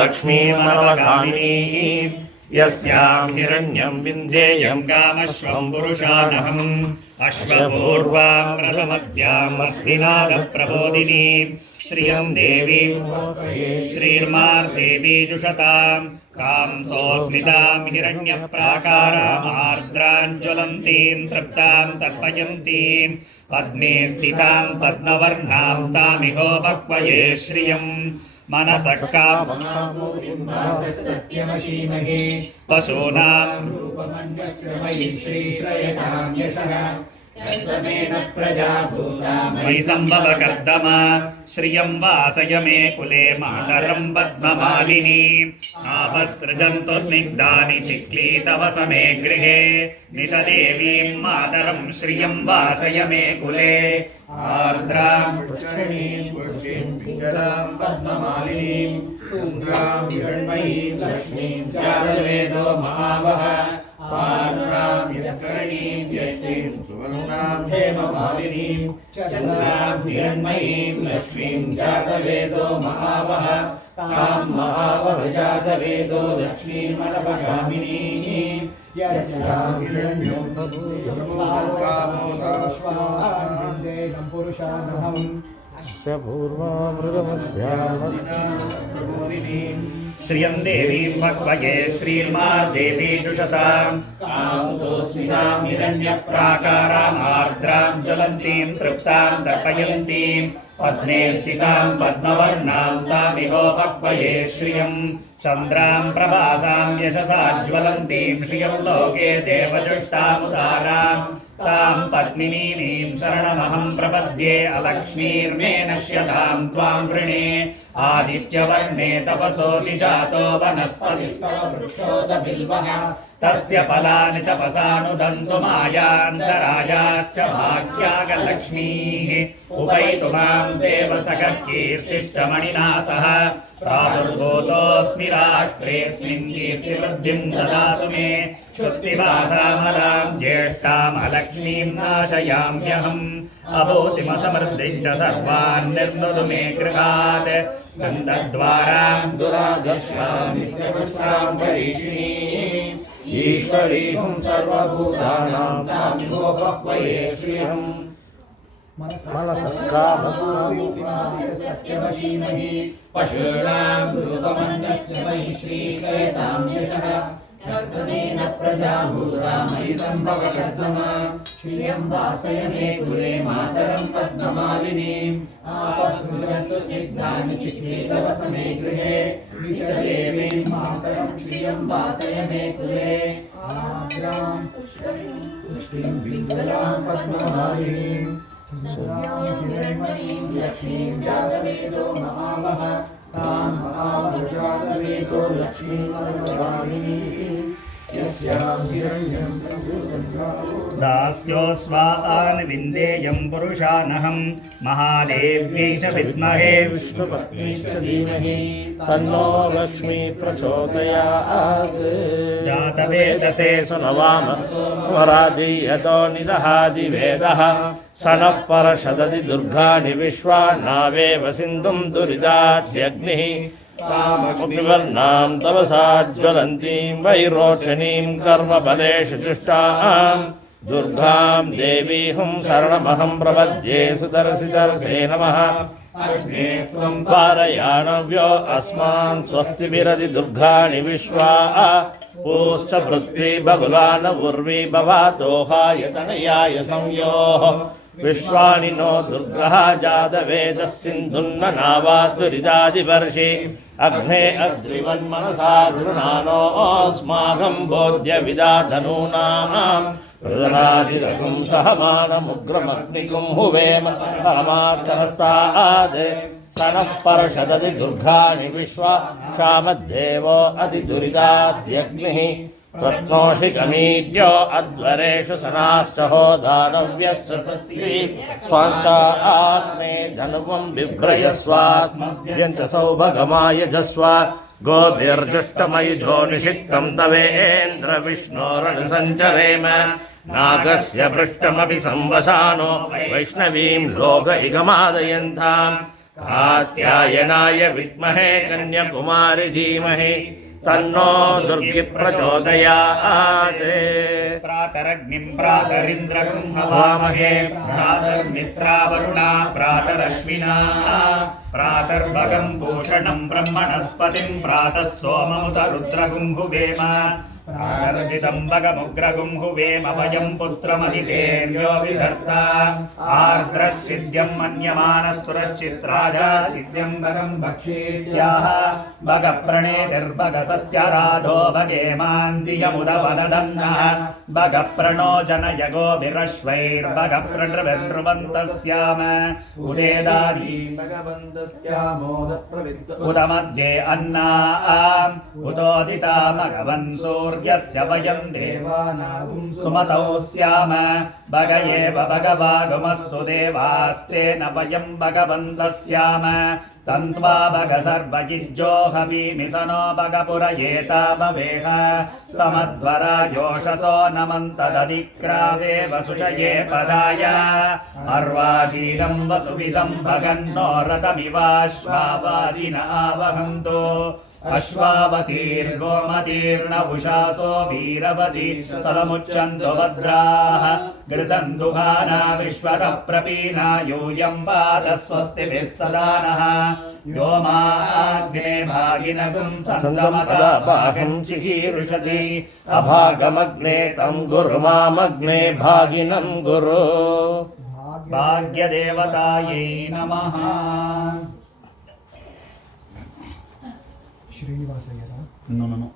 लक्ष्मीमनवगामिनी यस्यां हिरण्यं विन्ध्येयं कामश्वं पुरुषानहम् अश्वपूर्वां रथमध्याम् अस्तिनादप्रबोधिनीं श्रियं देवीं श्रीर्मार्देवी जुषतां कांसोऽस्मितां हिरण्यप्राकारामार्द्रां ज्वलन्तीं तृप्तां तर्पयन्तीं पद्मे स्थितां पद्मवर्णां तामिहोपक्वये श्रियम् मनसः काममोदिम्बासत्यमशीमहे पशूनां रूपमन्यस्य मयि श्रीश्रयतां यशः कर्दमेन प्रजा भूता मयि सम्भव कर्दम श्रियं वासय मे कुले मातरं पद्ममालिनीम् आपसृजन्तु स्निग्धानि चिक्लीतव समे गृहे निज देवीं मातरं श्रियं वासय मे कुले आर्द्रां पुष्करणीं पुष्टिं पिङ्गलां पद्ममालिनीं सुन्द्रां हिरण्मयीं लक्ष्मीं जातवेदो महावः पार्णां यत्करणीं यष्टिं सुवर्णां हेममालिनीं चन्द्रां हिरण्मयीं लक्ष्मीं जातवेदो महावः तां महावः जातवेदो लक्ष्मीमनवगामिनीं यस्यां हिरण्यं कामोदाश्वान्देहं पुरुषानहम् अस्य पूर्वामृतमस्यामस्यामप्रबोधिनीं श्रियं देवीं भक्वये श्रीर्मादेवी जुषतां कांसोऽस्मितां हिरण्यप्राकारामार्द्रां ज्वलन्तीं तृप्तां तर्पयन्तीं पद्मे स्थितां पद्मवर्णां तामिहोपक्वये श्रियं चन्द्रां प्रभासां यशसा ज्वलन्तीं श्रियं लोके देवजुष्टामुदारां तां पद्मिनीं शरणमहं प्रपद्ये अलक्ष्मीर्मे नश्यतां त्वां वृणे आदित्यवर्णे तपसोऽपि जातो वनस्पतिस्तव वृक्षोदबिल्वः तस्य फलानि तपसानुदन्तु मायान्तरायाश्च भाग्यागलक्ष्मीः उपैतु मां देवसखकीर्तिष्टमणिना सह प्रादुर्भूतोऽस्मि राष्ट्रेऽस्मिन् कीर्तिवृद्धिं ददातु मे क्षुत्तिवासामलां ज्येष्ठामलक्ष्मीं नाशयाम्यहम् अभूतिमसमृद्धिं च सर्वान् निर्मृदु मे गृहात् गन्धद्वारां दुरादर्शां नित्यपुष्टां परीक्षिणीम् ईश्वरीं सर्वभूतानां तामिहोपक्वये श्रियम् मनसः काममोदिम्बासत्यमशीमहे पशूनां रूपमन्यस्य मयि श्रीश्रयतां यशः कर्दमेन प्रजा भूता मयि सम्भव कर्दम श्रियं वासय मे कुले मातरं पद्ममालिनीम् आपसृजन्तु स्निग्धानि चिक्लीतव समे गृहे निज देवीं मातरं श्रियं वासय मे कुले आर्द्रां पुष्टिं पिङ्गलां पद्ममालिनीं सुन्द्रां हिरण्मयीं लक्ष्मीं जातवेदो महावः तां महावः जातवेदो लक्ष्मीमनवगामिनीं यस्यां हिरण्यं दास्योऽस्मान् विन्देयं पुरुषानहं महादेव्यै च विद्महे विष्णुपत्नीश्च धीमहि तन्नो लक्ष्मी प्रचोदयात् जातवेदसे सुनवाम वरादीयतो निदहादिवेदः स नः परषदति दुर्गाणि विश्वा नावेव सिन्धुं दुरिताद्यग्निः तामग्निवर्णां तपसा ज्वलन्तीं वैरोचनीं कर्मफलेषु जुष्टां दुर्गां देवीं शरणमहं प्रपद्ये सुदर्शितरसे नमः अग्ने त्वं पारयाणव्यो अस्मान् स्वस्तिभिरधि दुर्गाणि विश्वा पूश्च पृथ्वी बगुला न उर्वी भवातोहायतनयाय संयोः विश्वानि नो दुर्गः जातवेदः सिन्धुन्न नावाद्दुरितादिवर्षि अग्ने अग्रिवन्मनसा गृणानोऽस्माकं बोध्यविदाधनूनां प्रदनादिरघुं सहमानमुग्रमग्निकुं हुवेम परमात्सहस्ताद् स नः परषदति दुर्गाणि विश्वा क्षामद्देवो अतिदुरिताद्यग्निः रत्नोषिकमीड्यो अध्वरेषु सनाश्च होदानव्यश्च सत्सी स्वाञ्चात्मे धनुवं बिभ्रयस्वास्मभ्यं च सौभगमायजस्व गोभिर्जुष्टमयुजो निषिक्तं तवेन्द्र विष्णोरणसञ्चरेम नागस्य पृष्ठमपि संवसानो वैष्णवीं लोक इगमादयन्ताम् कात्यायनाय विद्महे कन्याकुमारी धीमहि तन्नो दुर्गी प्रचोदयात् प्रातरग्निं प्रातरिन्द्रगुं हवामहे प्रातर्मित्रावरुणा प्रातरश्विना प्रातर्भगं भूषणं ब्रह्मणस्पतिं प्रातः सोममुत रुद्रगुं हुवेम प्रातर्जितं भगमुग्रगुं हुवेम वयं पुत्रमदितेर्यो विधर्ता आर्द्रश्चिद्यं मन्यमानस्तुरश्चित्राजा चिद्यं भगं भक्षेत्याः भगप्रणेतिर्भगसत्यराधो भगेमान्दियमुदवदधन्नः भगप्रणो जनयगोभिरश्वैर्भगप्रणृवन्तस्याम उदेदारी उदमध्ये अन्ना उदोदिता मघवन् सूर्यस्य वयं देवानागुं सुमतौ स्याम भग एव भगवागुमस्तु देवास्तेन वयं भगवन्तः स्याम तन्त्वा भग सर्वगिज्जो हवीमि स नो भगपुरयेता भवेह समध्वरा योषसो नमन्तदधिक्रावे वसुषये पदाय अर्वाचीनं वसुविदं भगन्नो रथमिवाश्वावाजिन आवहन्तु अश्वावतीर्गोमतीर्न उषासो वीरवती सलमुच्चन्तु भद्राः घृतं दुहाना विश्वतः प्रपीना यूयं पाद स्वस्तिभिः सदा नः व्योमाग्ने भागिनगुं सन्दमदाभागं चिकीर्षति अभागमग्ने तं गुरुमामग्ने भागिनं गुरु भाग्यदेवतायै नमः श्रीनिवासय्यर No.